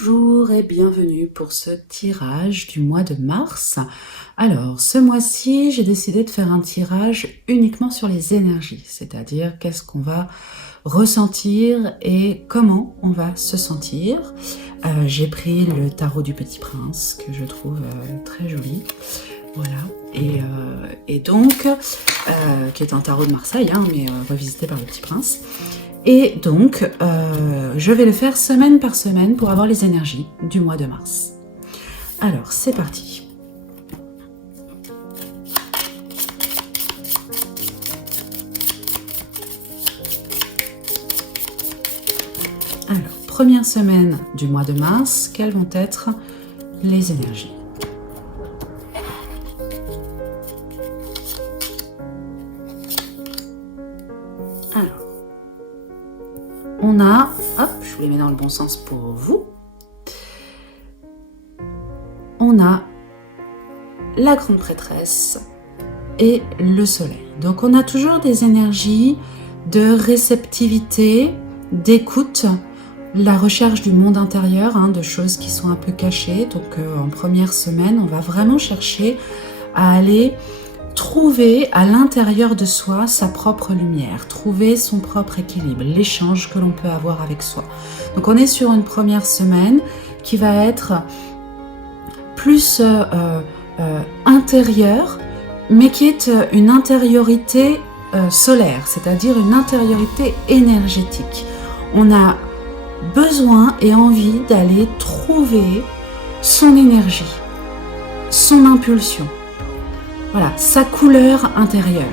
Bonjour et bienvenue pour ce tirage du mois de mars. Alors, ce mois-ci, j'ai décidé de faire un tirage uniquement sur les énergies, c'est-à-dire qu'est-ce qu'on va ressentir et comment on va se sentir. J'ai pris le tarot du Petit Prince, que je trouve très joli. Voilà, et donc, qui est un tarot de Marseille, hein, mais revisité par le Petit Prince. Et donc, je vais le faire semaine par semaine pour avoir les énergies du mois de mars. Alors, c'est parti. Alors, première semaine du mois de mars, quelles vont être les énergies ? Alors, on a, hop, je vous les mets dans le bon sens pour vous. On a la grande prêtresse et le soleil. Donc on a toujours des énergies de réceptivité, d'écoute, la recherche du monde intérieur, hein, de choses qui sont un peu cachées. Donc en première semaine, on va vraiment chercher à aller trouver à l'intérieur de soi sa propre lumière, trouver son propre équilibre, l'échange que l'on peut avoir avec soi. Donc on est sur une première semaine qui va être plus intérieure, mais qui est une intériorité solaire, c'est-à-dire une intériorité énergétique. On a besoin et envie d'aller trouver son énergie, son impulsion. Voilà, sa couleur intérieure,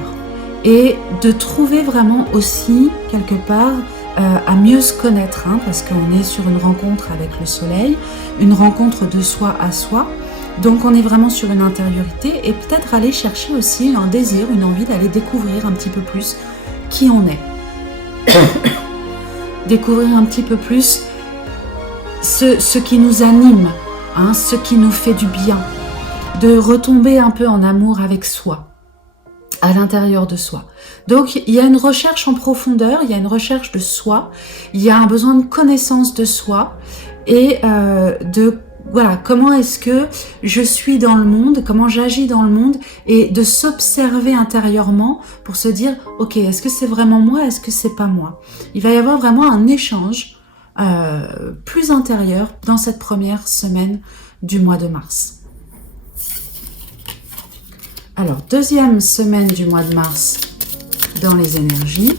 et de trouver vraiment aussi quelque part à mieux se connaître, hein, parce qu'on est sur une rencontre avec le soleil, une rencontre de soi à soi, donc on est vraiment sur une intériorité, et peut-être aller chercher aussi un désir, une envie d'aller découvrir un petit peu plus qui on est, découvrir un petit peu plus ce qui nous anime, hein, ce qui nous fait du bien, de retomber un peu en amour avec soi, à l'intérieur de soi. Donc il y a une recherche en profondeur, il y a une recherche de soi, il y a un besoin de connaissance de soi et de voilà, comment est-ce que je suis dans le monde, comment j'agis dans le monde, et de s'observer intérieurement pour se dire ok, est-ce que c'est vraiment moi, est-ce que c'est pas moi. Il va y avoir vraiment un échange plus intérieur dans cette première semaine du mois de mars. Alors, deuxième semaine du mois de mars dans les énergies.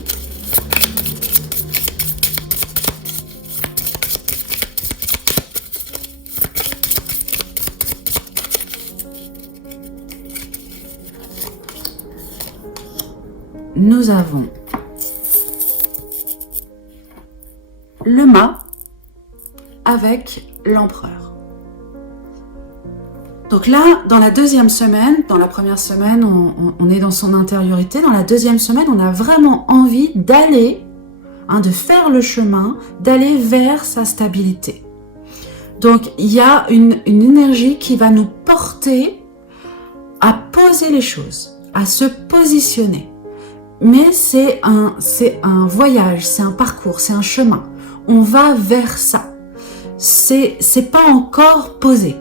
Nous avons le mât avec l'empereur. Donc là, dans la deuxième semaine, dans la première semaine, on est dans son intériorité. Dans la deuxième semaine, on a vraiment envie d'aller, hein, de faire le chemin, d'aller vers sa stabilité. Donc, il y a une énergie qui va nous porter à poser les choses, à se positionner. Mais c'est un voyage, c'est un parcours, c'est un chemin. On va vers ça. C'est pas encore posé.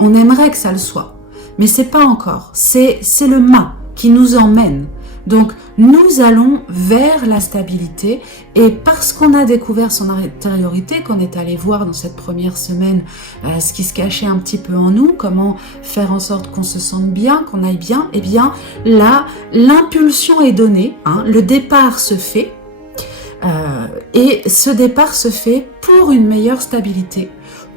On aimerait que ça le soit, mais c'est pas encore. C'est le mât qui nous emmène. Donc, nous allons vers la stabilité, et parce qu'on a découvert son intériorité, qu'on est allé voir dans cette première semaine ce qui se cachait un petit peu en nous, comment faire en sorte qu'on se sente bien, qu'on aille bien, et bien là, l'impulsion est donnée, hein, le départ se fait, et ce départ se fait pour une meilleure stabilité,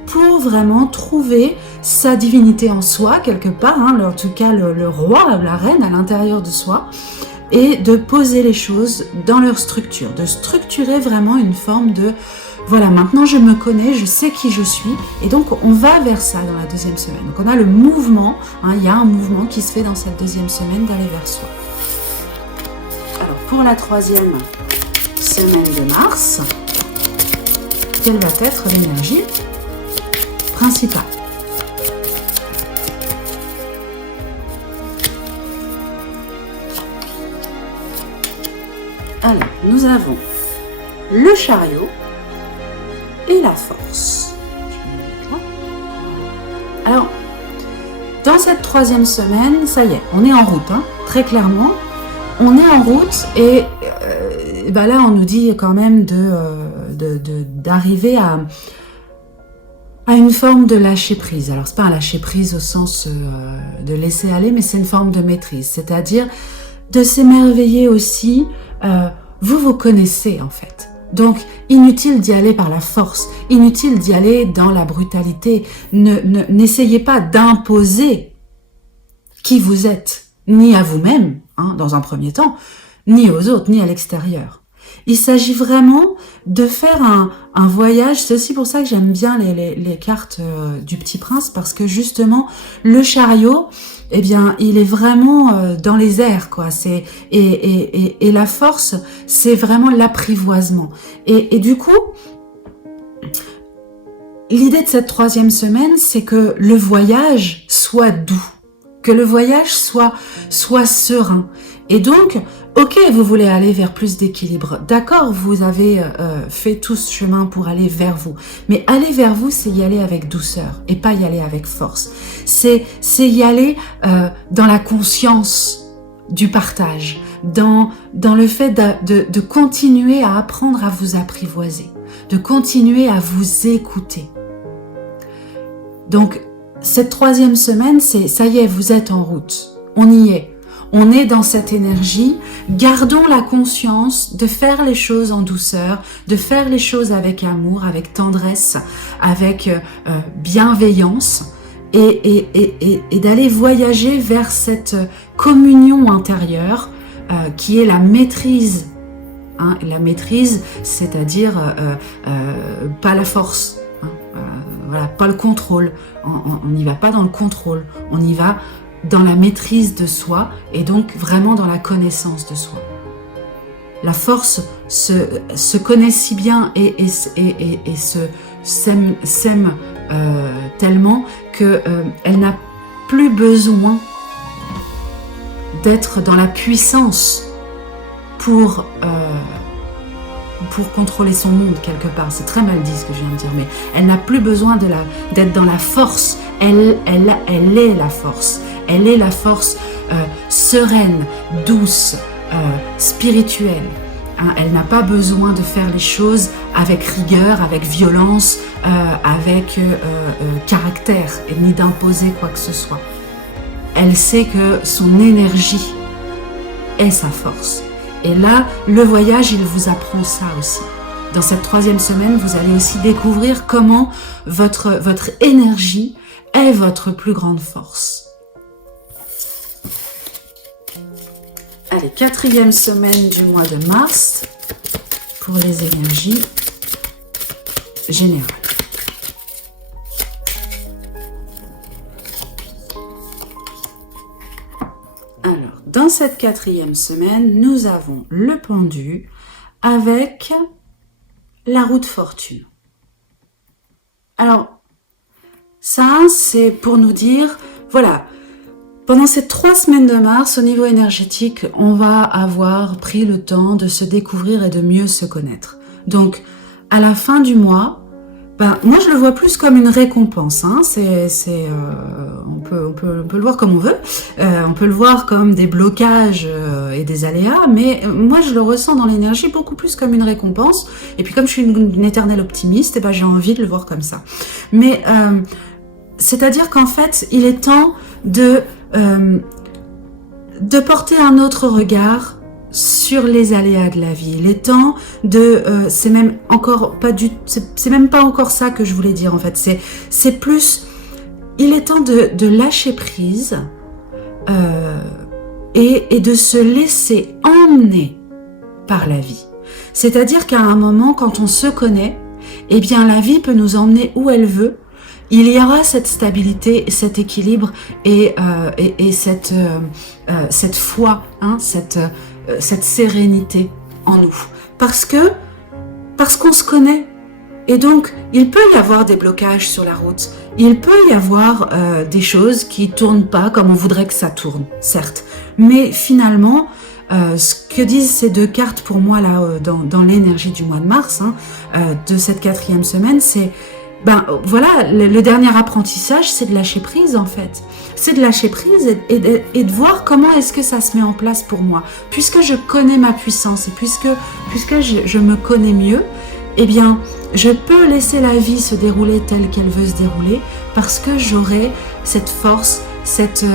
pour vraiment trouver sa divinité en soi, quelque part, hein, en tout cas le roi, la reine à l'intérieur de soi, et de poser les choses dans leur structure, de structurer vraiment une forme de voilà, maintenant je me connais, je sais qui je suis, et donc on va vers ça dans la deuxième semaine. Donc on a le mouvement, hein, il y a un mouvement qui se fait dans cette deuxième semaine d'aller vers soi. Alors pour la troisième semaine de mars, quelle va être l'énergie principale ? Alors, nous avons le chariot et la force. Je vais Alors, dans cette troisième semaine, ça y est, on est en route, hein, très clairement. On est en route et là, on nous dit quand même d'arriver à une forme de lâcher prise. Alors, c'est pas un lâcher prise au sens de laisser aller, mais c'est une forme de maîtrise. C'est-à-dire de s'émerveiller aussi. Vous connaissez en fait. Donc, inutile d'y aller par la force, inutile d'y aller dans la brutalité. N'essayez pas d'imposer qui vous êtes, ni à vous-même, hein, dans un premier temps, ni aux autres, ni à l'extérieur. Il s'agit vraiment de faire un voyage. C'est aussi pour ça que j'aime bien les cartes du Petit Prince, parce que justement, le chariot, eh bien, il est vraiment dans les airs, quoi. Et la force, c'est vraiment l'apprivoisement. Et du coup, l'idée de cette troisième semaine, c'est que le voyage soit doux, que le voyage soit serein. Et donc, ok, vous voulez aller vers plus d'équilibre. D'accord, vous avez fait tout ce chemin pour aller vers vous. Mais aller vers vous, c'est y aller avec douceur et pas y aller avec force. C'est y aller dans la conscience du partage, dans le fait de continuer à apprendre à vous apprivoiser, de continuer à vous écouter. Donc, cette troisième semaine, c'est ça y est, vous êtes en route. On y est. On est dans cette énergie. Gardons la conscience de faire les choses en douceur, de faire les choses avec amour, avec tendresse, avec bienveillance et d'aller voyager vers cette communion intérieure qui est la maîtrise. Hein, la maîtrise, c'est-à-dire pas la force. Hein, voilà, pas le contrôle. On n'y va pas dans le contrôle. On y va dans la maîtrise de soi et donc vraiment dans la connaissance de soi. La force se connaît si bien et s'aime tellement qu'elle n'a plus besoin d'être dans la puissance pour contrôler son monde quelque part. C'est très mal dit ce que je viens de dire, mais elle n'a plus besoin d'être dans la force. Elle est la force. Elle est la force sereine, douce, spirituelle. Hein, elle n'a pas besoin de faire les choses avec rigueur, avec violence, avec caractère, et ni d'imposer quoi que ce soit. Elle sait que son énergie est sa force. Et là, le voyage, il vous apprend ça aussi. Dans cette troisième semaine, vous allez aussi découvrir comment votre énergie est votre plus grande force. Allez, quatrième semaine du mois de mars pour les énergies générales. Alors, dans cette quatrième semaine, nous avons le pendu avec la roue de fortune. Alors, ça, c'est pour nous dire, voilà, pendant ces 3 semaines de mars, au niveau énergétique, on va avoir pris le temps de se découvrir et de mieux se connaître. Donc, à la fin du mois, moi je le vois plus comme une récompense. Hein. On peut le voir comme on veut. On peut le voir comme des blocages et des aléas, mais moi je le ressens dans l'énergie beaucoup plus comme une récompense. Et puis comme je suis une éternelle optimiste, j'ai envie de le voir comme ça. Mais c'est-à-dire qu'en fait, il est temps de porter un autre regard sur les aléas de la vie. Il est temps c'est même pas encore ça que je voulais dire en fait. C'est plus, il est temps de lâcher prise et de se laisser emmener par la vie. C'est-à-dire qu'à un moment, quand on se connaît, eh bien la vie peut nous emmener où elle veut. Il y aura cette stabilité, cet équilibre et cette foi, hein, cette sérénité en nous. Parce qu'on se connaît. Et donc, il peut y avoir des blocages sur la route. Il peut y avoir des choses qui tournent pas comme on voudrait que ça tourne, certes. Mais finalement, ce que disent ces 2 cartes pour moi là dans l'énergie du mois de mars, hein, de cette 4e semaine, c'est ben voilà, le dernier apprentissage, c'est de lâcher prise en fait. C'est de lâcher prise et de voir comment est-ce que ça se met en place pour moi. Puisque je connais ma puissance et puisque je me connais mieux, eh bien, je peux laisser la vie se dérouler telle qu'elle veut se dérouler parce que j'aurai cette force, cette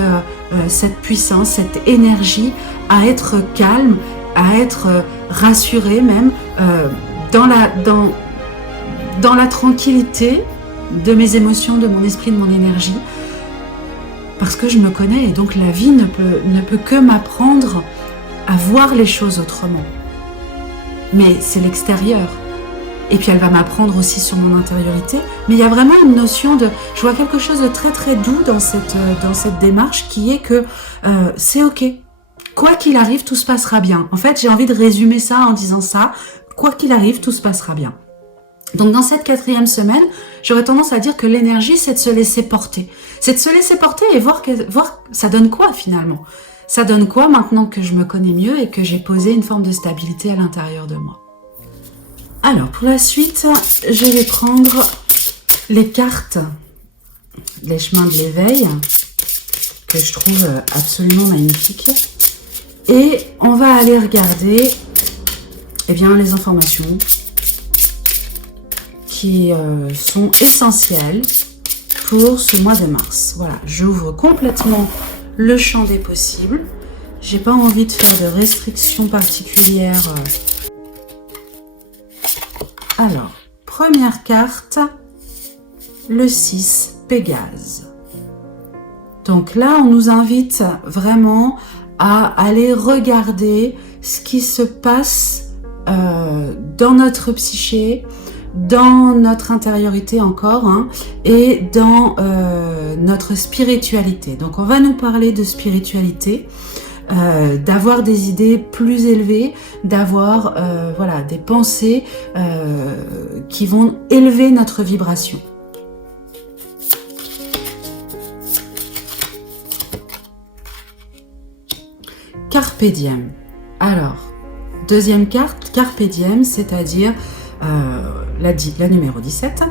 puissance, cette énergie à être calme, à être rassurée même dans la tranquillité de mes émotions, de mon esprit, de mon énergie, parce que je me connais et donc la vie ne peut que m'apprendre à voir les choses autrement. Mais c'est l'extérieur. Et puis elle va m'apprendre aussi sur mon intériorité. Mais il y a vraiment une notion de... Je vois quelque chose de très très doux dans cette démarche qui est que c'est ok. Quoi qu'il arrive, tout se passera bien. En fait, j'ai envie de résumer ça en disant ça. Quoi qu'il arrive, tout se passera bien. Donc dans cette 4e semaine, j'aurais tendance à dire que l'énergie, c'est de se laisser porter. C'est de se laisser porter et voir ça donne quoi finalement. Ça donne quoi maintenant que je me connais mieux et que j'ai posé une forme de stabilité à l'intérieur de moi. Alors pour la suite, je vais prendre les cartes, les chemins de l'éveil, que je trouve absolument magnifiques. Et on va aller regarder les informations qui sont essentielles pour ce mois de mars. Voilà, j'ouvre complètement le champ des possibles. J'ai pas envie de faire de restrictions particulières. Alors, première carte, le 6, Pégase. Donc là, on nous invite vraiment à aller regarder ce qui se passe dans notre psyché, dans notre intériorité encore, et dans notre spiritualité. Donc on va nous parler de spiritualité, d'avoir des idées plus élevées, d'avoir des pensées qui vont élever notre vibration. Carpe diem. Alors, deuxième carte, Carpe diem, c'est-à-dire la numéro 17.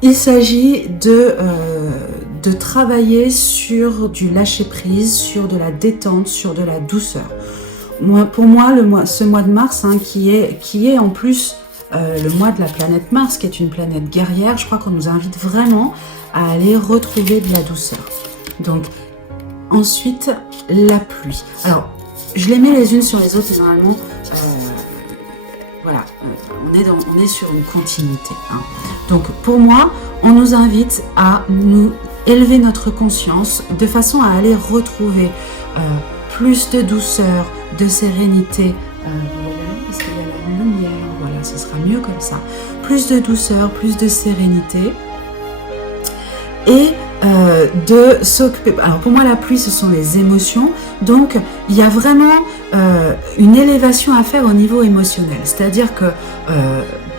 Il s'agit de travailler sur du lâcher-prise, sur de la détente, sur de la douceur. Pour moi, ce mois de mars, qui est en plus le mois de la planète Mars, qui est une planète guerrière, je crois qu'on nous invite vraiment à aller retrouver de la douceur. Donc, ensuite, la pluie. Alors, je les mets les unes sur les autres et normalement, on est sur une continuité. Donc, pour moi, on nous invite à nous élever notre conscience de façon à aller retrouver plus de douceur, de sérénité. Parce qu'il y a la lumière, voilà, ce sera mieux comme ça. Plus de douceur, plus de sérénité. Et de s'occuper. Alors pour moi, la pluie, ce sont les émotions. Donc, il y a vraiment une élévation à faire au niveau émotionnel. C'est-à-dire que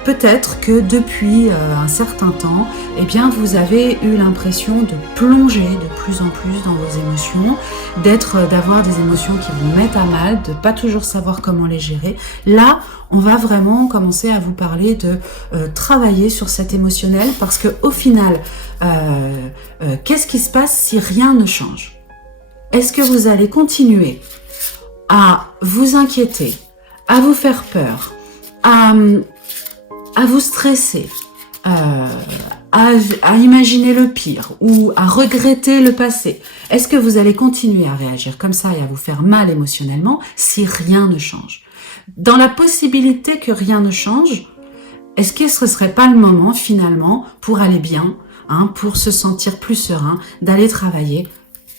peut-être que depuis un certain temps, vous avez eu l'impression de plonger de plus en plus dans vos émotions, d'avoir des émotions qui vous mettent à mal, de pas toujours savoir comment les gérer. Là, on va vraiment commencer à vous parler de travailler sur cet émotionnel parce que au final, qu'est-ce qui se passe si rien ne change? Est-ce que vous allez continuer à vous inquiéter, à vous faire peur, à vous stresser, à imaginer le pire ou à regretter le passé? Est-ce que vous allez continuer à réagir comme ça et à vous faire mal émotionnellement si rien ne change? Dans la possibilité que rien ne change, est-ce que ce ne serait pas le moment finalement pour aller bien, pour se sentir plus serein, d'aller travailler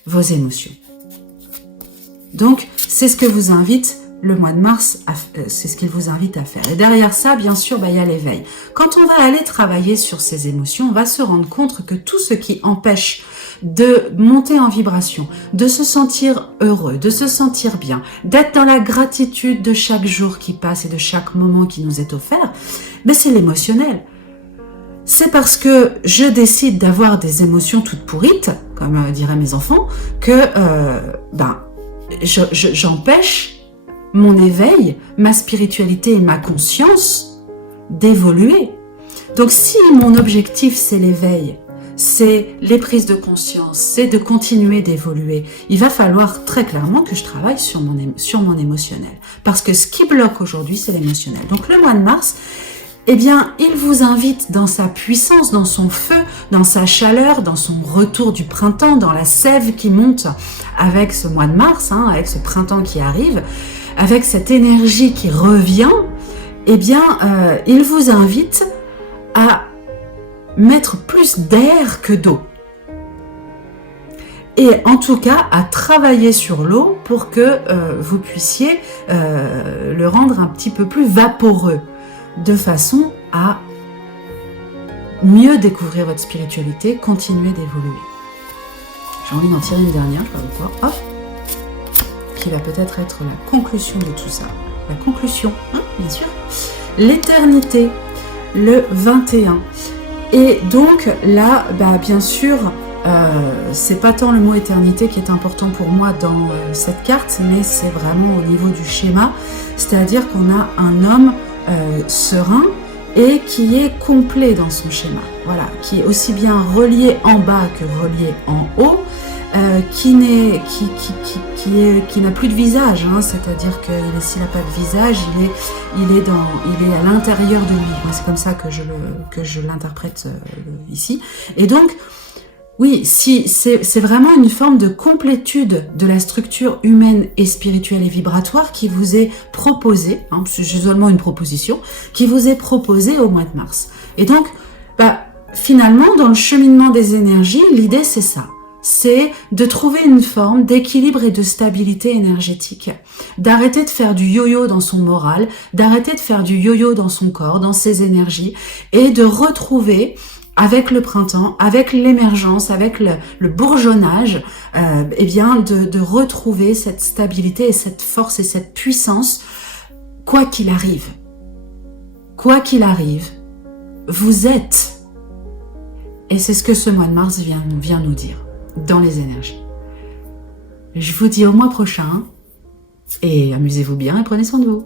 vos émotions? Donc, c'est ce que vous invite le mois de mars, c'est ce qu'il vous invite à faire. Et derrière ça, bien sûr, il y a l'éveil. Quand on va aller travailler sur ces émotions, on va se rendre compte que tout ce qui empêche de monter en vibration, de se sentir heureux, de se sentir bien, d'être dans la gratitude de chaque jour qui passe et de chaque moment qui nous est offert, c'est l'émotionnel. C'est parce que je décide d'avoir des émotions toutes pourrites, comme diraient mes enfants, que j'empêche mon éveil, ma spiritualité et ma conscience d'évoluer. Donc si mon objectif c'est l'éveil, c'est les prises de conscience, c'est de continuer d'évoluer, il va falloir très clairement que je travaille sur mon émotionnel. Parce que ce qui bloque aujourd'hui, c'est l'émotionnel. Donc le mois de mars, eh bien, il vous invite dans sa puissance, dans son feu, dans sa chaleur, dans son retour du printemps, dans la sève qui monte avec ce mois de mars, avec ce printemps qui arrive, avec cette énergie qui revient, eh bien, il vous invite à mettre plus d'air que d'eau. Et en tout cas, à travailler sur l'eau pour que vous puissiez le rendre un petit peu plus vaporeux, de façon à mieux découvrir votre spiritualité, continuer d'évoluer. J'ai envie d'en tirer une dernière, je vais voir, hop, qui va peut-être être la conclusion de tout ça. La conclusion, bien sûr. L'éternité, le 21. Et donc là, bien sûr, c'est pas tant le mot éternité qui est important pour moi dans cette carte, mais c'est vraiment au niveau du schéma, c'est-à-dire qu'on a un homme serein et qui est complet dans son schéma, voilà, qui est aussi bien relié en bas que relié en haut, qui n'a plus de visage, c'est-à-dire que s'il n'a pas de visage, il est à l'intérieur de lui. C'est comme ça que je l'interprète ici. Et donc, oui, si c'est vraiment une forme de complétude de la structure humaine et spirituelle et vibratoire qui vous est proposée, c'est seulement une proposition, qui vous est proposée au mois de mars. Et donc, finalement, dans le cheminement des énergies, l'idée c'est ça. C'est de trouver une forme d'équilibre et de stabilité énergétique, d'arrêter de faire du yo-yo dans son moral, d'arrêter de faire du yo-yo dans son corps, dans ses énergies, et de retrouver avec le printemps, avec l'émergence, avec le bourgeonnage, de retrouver cette stabilité et cette force et cette puissance, quoi qu'il arrive. Quoi qu'il arrive, vous êtes. Et c'est ce que ce mois de mars vient nous dire dans les énergies. Je vous dis au mois prochain et amusez-vous bien et prenez soin de vous.